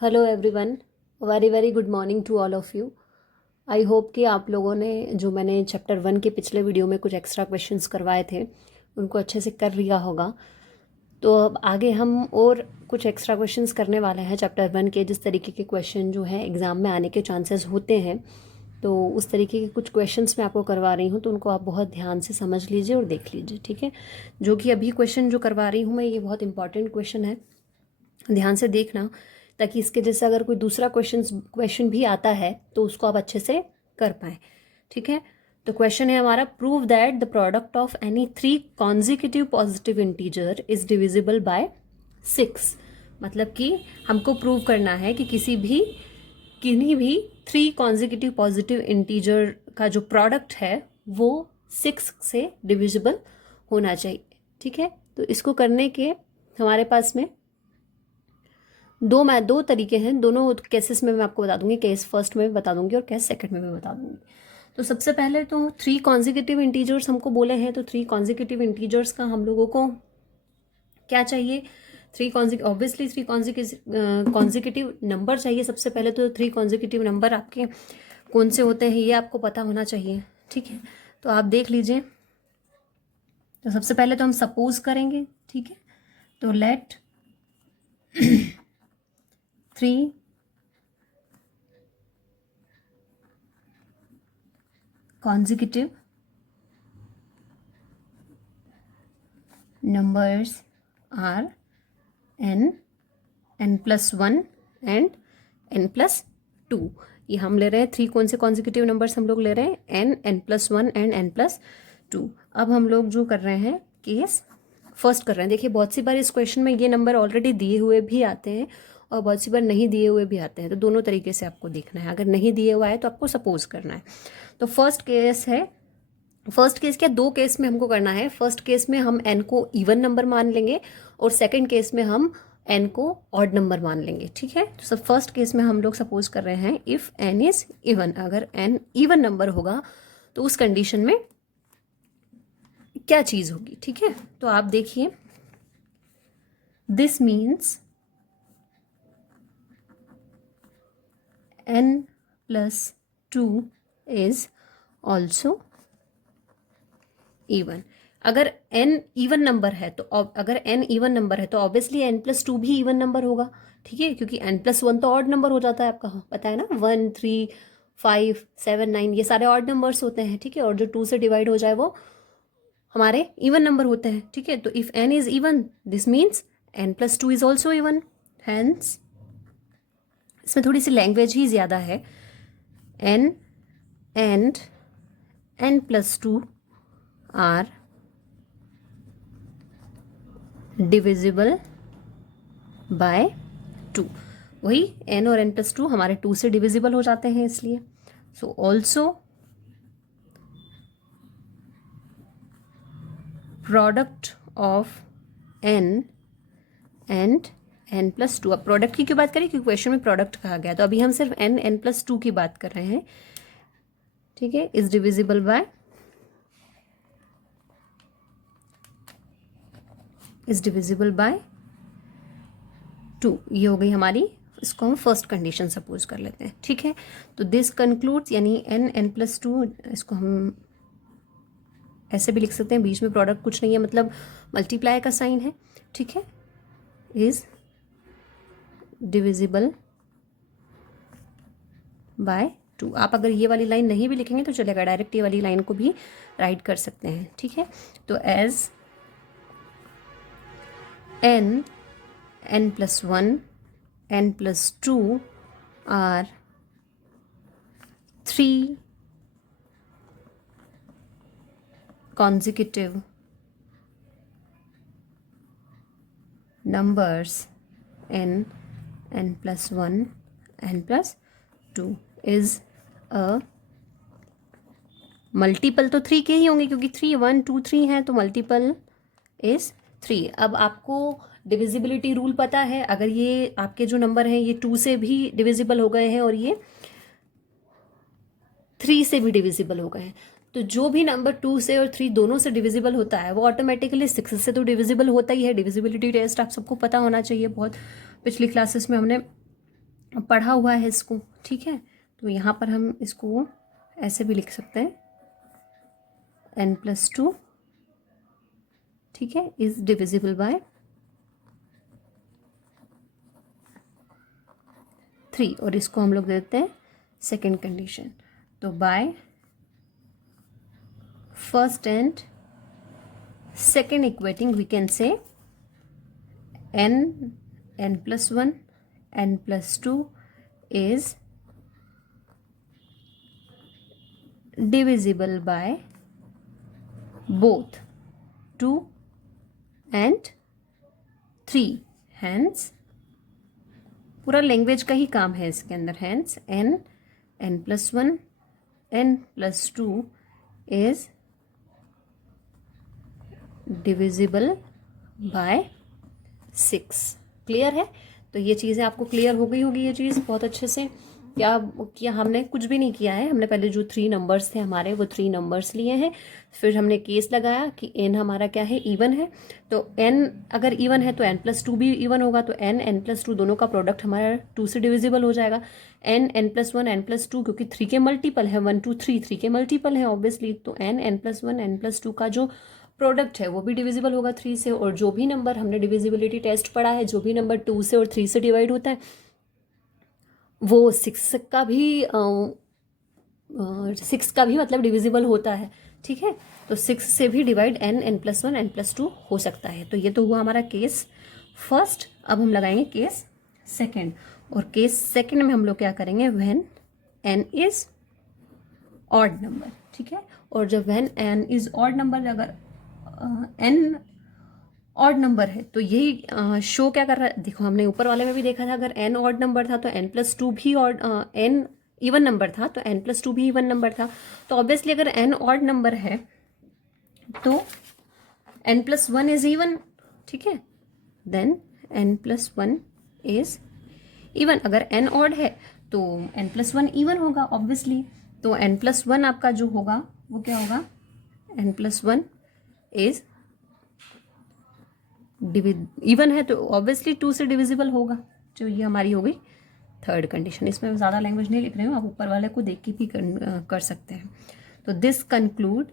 Hello everyone, very very good morning to all of you. I hope कि आप लोगों ने जो मैंने चैप्टर 1 के पिछले वीडियो में कुछ एक्स्ट्रा क्वेश्चंस करवाए थे उनको अच्छे से कर लिया होगा। तो अब आगे हम और कुछ एक्स्ट्रा क्वेश्चंस करने वाले हैं चैप्टर 1 के। जिस तरीके के क्वेश्चन जो है एग्ज़ाम में आने के चांसेस होते हैं, तो उस तरीके के कुछ क्वेश्चंस मैं आपको करवा रही हूँ, तो उनको आप बहुत ध्यान से समझ लीजिए और देख लीजिए, ठीक है। जो कि अभी क्वेश्चन जो करवा रही हूँ मैं, ये बहुत इंपॉर्टेंट क्वेश्चन है, ध्यान से देखना, ताकि इसके जैसे अगर कोई दूसरा क्वेश्चन भी आता है तो उसको आप अच्छे से कर पाएँ, ठीक है। तो क्वेश्चन है हमारा, prove that the product of any 3 consecutive positive integer is divisible by 6। मतलब कि हमको प्रूव करना है कि किन्हीं भी 3 कॉन्जिक्यूटिव पॉजिटिव इंटीजर का जो प्रोडक्ट है वो 6 से डिविजिबल होना चाहिए, ठीक है। तो इसको करने के हमारे पास में दो तरीके हैं। दोनों केसेस में मैं आपको बता दूंगी, केस फर्स्ट में भी बता दूंगी और केस सेकंड में भी बता दूंगी। तो सबसे पहले तो 3 कॉन्जिक्यूटिव इंटीजर्स हमको बोले हैं, तो 3 कॉन्जिक्यूटिव इंटीजर्स का हम लोगों को क्या चाहिए? ऑब्वियसली 3 कॉन्जिक्यूटिव नंबर चाहिए। सबसे पहले तो 3 कॉन्जिक्यूटिव नंबर आपके कौन से होते हैं ये आपको पता होना चाहिए, ठीक है। तो आप देख लीजिए। तो सबसे पहले तो हम सपोज करेंगे, ठीक है। तो late 3 consecutive numbers are n+1 and n+2। ये हम ले रहे हैं 3 कौन से कॉन्जिक्यूटिव नंबर्स हम लोग ले रहे हैं? n+1 and n+2। अब हम लोग जो कर रहे हैं केस फर्स्ट कर रहे हैं। देखिए, बहुत सी बार इस क्वेश्चन में ये नंबर ऑलरेडी दिए हुए भी आते हैं और बहुत सी बार नहीं दिए हुए भी आते हैं, तो दोनों तरीके से आपको देखना है। अगर नहीं दिए हुआ है तो आपको सपोज करना है। तो फर्स्ट केस क्या, 2 केस में हमको करना है। फर्स्ट केस में हम n को इवन नंबर मान लेंगे और सेकंड केस में हम n को ऑड नंबर मान लेंगे, ठीक है। तो सब फर्स्ट केस में हम लोग सपोज कर रहे हैं इफ n इज इवन। अगर n इवन नंबर होगा तो उस कंडीशन में क्या चीज़ होगी, ठीक है। तो आप देखिए, this means n+2 is also even. अगर n इवन नंबर है तो ऑब्वियसली n+2 भी इवन नंबर होगा, ठीक है, क्योंकि n+1 तो ऑड नंबर हो जाता है आपका, पता है ना। 1, 3, 5, 7, 9 ये सारे ऑड नंबर्स होते हैं, ठीक है। और जो 2 से डिवाइड हो जाए वो हमारे इवन नंबर होते हैं, ठीक है। तो if n is even, this means n+2 is also even. Hence इसमें थोड़ी सी लैंग्वेज ही ज़्यादा है। n and n+2 are divisible by 2। वही n और n+2 हमारे 2 से डिविजिबल हो जाते हैं, इसलिए so also product of n and n+2। अब प्रोडक्ट की क्यों बात करें? क्योंकि क्वेश्चन में प्रोडक्ट कहा गया, तो अभी हम सिर्फ n+2 की बात कर रहे हैं, ठीक है। Is divisible by 2। ये हो गई हमारी, इसको हम फर्स्ट कंडीशन सपोज कर लेते हैं, ठीक है। तो दिस कंक्लूड्स, यानी n+2, इसको हम ऐसे भी लिख सकते हैं, बीच में प्रोडक्ट कुछ नहीं है, मतलब मल्टीप्लाई का साइन है, ठीक है। Is divisible by 2। आप अगर ये वाली लाइन नहीं भी लिखेंगे तो चलेगा, डायरेक्ट ये वाली लाइन को भी राइट कर सकते हैं, ठीक है। तो as n+1 n+2 are 3 consecutive numbers n+1 n+2 is a multiple तो 3 के ही होंगे, क्योंकि 3 1 2 3 है, तो मल्टीपल इज 3। अब आपको डिविजिबिलिटी रूल पता है। अगर ये आपके जो नंबर हैं ये 2 से भी डिविजिबल हो गए हैं और ये 3 से भी डिविजिबल हो गए हैं, तो जो भी नंबर 2 से और 3 दोनों से डिविजिबल होता है वो ऑटोमेटिकली 6 से तो डिविजिबल होता ही है। डिविजिबिलिटी टेस्ट आप सबको पता होना चाहिए, बहुत पिछली क्लासेस में हमने पढ़ा हुआ है इसको, ठीक है। तो यहाँ पर हम इसको ऐसे भी लिख सकते हैं, n+2, ठीक है, इज डिविजिबल बाय 3, और इसको हम लोग देते हैं सेकेंड कंडीशन। तो by first and second equating we can say n+1 n+2 is divisible by both 2 and 3, hence पूरा लैंग्वेज का ही काम है इसके अंदर, hence n+1 n+2 is divisible by 6। Clear है? तो ये चीज़ें आपको क्लियर हो गई होगी, ये चीज़ बहुत अच्छे से। क्या किया हमने? कुछ भी नहीं किया है, हमने पहले जो 3 नंबर्स थे हमारे वो 3 नंबर्स लिए हैं, फिर हमने केस लगाया कि n हमारा क्या है, इवन है। तो n अगर इवन है तो n+2 भी इवन होगा, तो n+2 दोनों का प्रोडक्ट हमारा 2 से डिविजिबल हो जाएगा। n+1 n+2 क्योंकि 3 के मल्टीपल है, 1 2 3 3 के मल्टीपल है ऑब्वियसली, तो n+1 n+2 का जो प्रोडक्ट है वो भी डिविजिबल होगा 3 से। और जो भी नंबर हमने डिविजिबिलिटी टेस्ट पढ़ा है, जो भी नंबर 2 से और 3 से डिवाइड होता है वो 6 का भी मतलब डिविजिबल होता है, ठीक है। तो 6 से भी डिवाइड n+1 n+2 हो सकता है। तो ये तो हुआ हमारा केस फर्स्ट। अब हम लगाएंगे केस सेकंड, और केस सेकंड में हम लोग क्या करेंगे, when n is odd number, ठीक है। और जब when n is odd number, अगर n ऑड नंबर है तो यही शो क्या कर रहा है, देखो हमने ऊपर वाले में भी देखा था, अगर n ऑड नंबर था तो n+2 भी ऑड, n इवन नंबर था तो n+2 भी इवन नंबर था। तो ऑब्वियसली अगर n ऑड नंबर है तो n+1 इज इवन, ठीक है, देन n+1 इज इवन। अगर n ऑड है तो n+1 इवन होगा ऑब्वियसली। तो n+1 आपका जो होगा वो क्या होगा, n+1 इज इवन है तो ऑब्वियसली 2 से डिविजिबल होगा। जो ये हमारी हो गई थर्ड कंडीशन। इसमें ज़्यादा लैंग्वेज नहीं लिख रही हूँ, आप ऊपर वाले को देख के भी कर सकते हैं। तो this conclude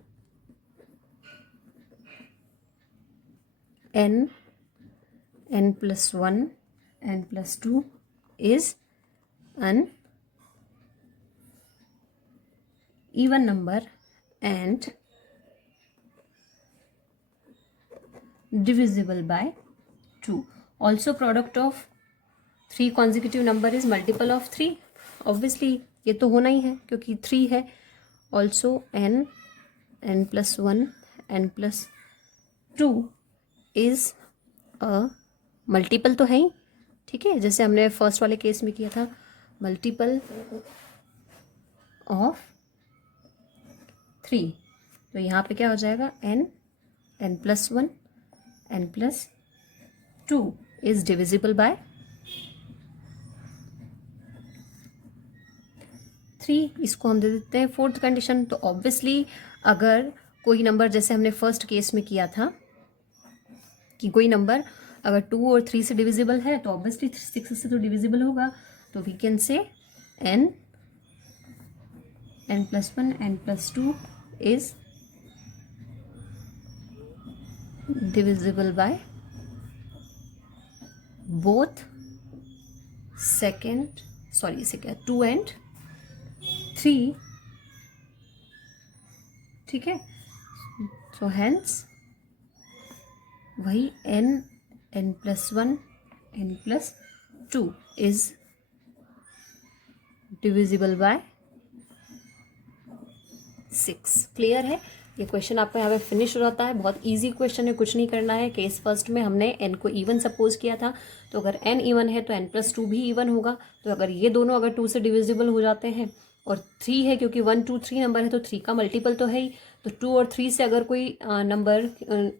n+1 n+2 is an even number and divisible by 2. Also product of 3 consecutive number is multiple of 3. Obviously ये तो होना ही है क्योंकि 3 है। Also n+1 n+2 is a multiple तो है ही, ठीक है, जैसे हमने फर्स्ट वाले केस में किया था, मल्टीपल ऑफ 3। तो यहाँ पे क्या हो जाएगा, n+1 n+2 is divisible by 3। इसको हम दे देते हैं फोर्थ कंडीशन। तो ऑब्वियसली अगर कोई नंबर, जैसे हमने फर्स्ट केस में किया था कि कोई नंबर अगर 2 और 3 से डिविजिबल है तो ऑब्वियसली 6 से तो डिविजिबल होगा। तो we can say n+1 n+2 is divisible by both 2 and 3, ठीक है। सो हेंस वही n+1 n+2 is divisible by 6। Clear है? ये क्वेश्चन आपका यहाँ पे फिनिश हो जाता है। बहुत इजी क्वेश्चन है, कुछ नहीं करना है। केस फर्स्ट में हमने n को इवन सपोज किया था, तो अगर n इवन है तो n+2 भी इवन होगा। तो अगर ये दोनों अगर 2 से डिविजिबल हो जाते हैं और 3 है, क्योंकि 1 2 3 नंबर है तो 3 का मल्टीपल तो है ही, तो 2 और 3 से अगर कोई नंबर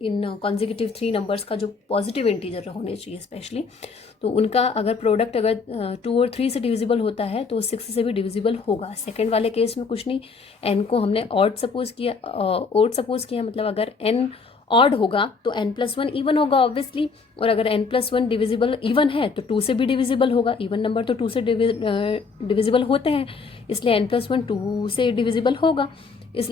इन कॉन्जिक्यूटिव 3 नंबर्स का जो पॉजिटिव इंटीजर होने चाहिए स्पेशली, तो उनका अगर प्रोडक्ट अगर 2 और 3 से डिविजिबल होता है तो 6 से भी डिविजिबल होगा। सेकंड वाले केस में कुछ नहीं, n को हमने ऑड सपोज किया मतलब अगर n ऑड होगा तो n+1 इवन होगा ऑब्वियसली, और अगर n+1 डिविजिबल इवन है तो 2 से भी डिविजिबल होगा। इवन नंबर तो 2 से डिविजिबल होते हैं, इसलिए n+1 2 से डिविजिबल होगा।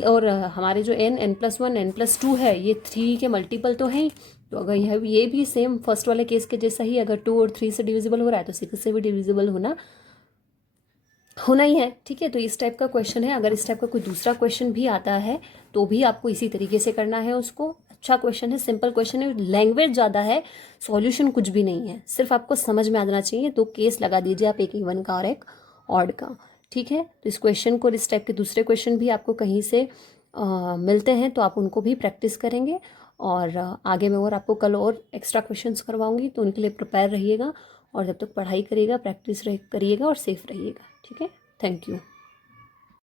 और हमारे जो n+1 n+2 है ये 3 के मल्टीपल तो हैं ही, तो अगर ये भी सेम फर्स्ट वाले केस के जैसा ही अगर 2 और 3 से डिविजिबल हो रहा है तो 6 से भी डिविजिबल होना ही है। ठीक है, तो इस टाइप का क्वेश्चन है। अगर इस टाइप का कोई दूसरा क्वेश्चन भी आता है तो भी आपको इसी तरीके से करना है उसको। अच्छा क्वेश्चन है, सिंपल क्वेश्चन है, लैंग्वेज ज़्यादा है, सॉल्यूशन कुछ भी नहीं है, सिर्फ आपको समझ में आना चाहिए। 2 केस लगा दीजिए आप, एक इवन का और एक ऑड का। ठीक है, तो इस क्वेश्चन को, इस टाइप के दूसरे क्वेश्चन भी आपको कहीं से मिलते हैं तो आप उनको भी प्रैक्टिस करेंगे। और आगे मैं और आपको कल और एक्स्ट्रा क्वेश्चंस करवाऊंगी, तो उनके लिए प्रिपेयर रहिएगा। और जब तक पढ़ाई करिएगा, प्रैक्टिस करिएगा और सेफ रहिएगा। ठीक है, थैंक यू।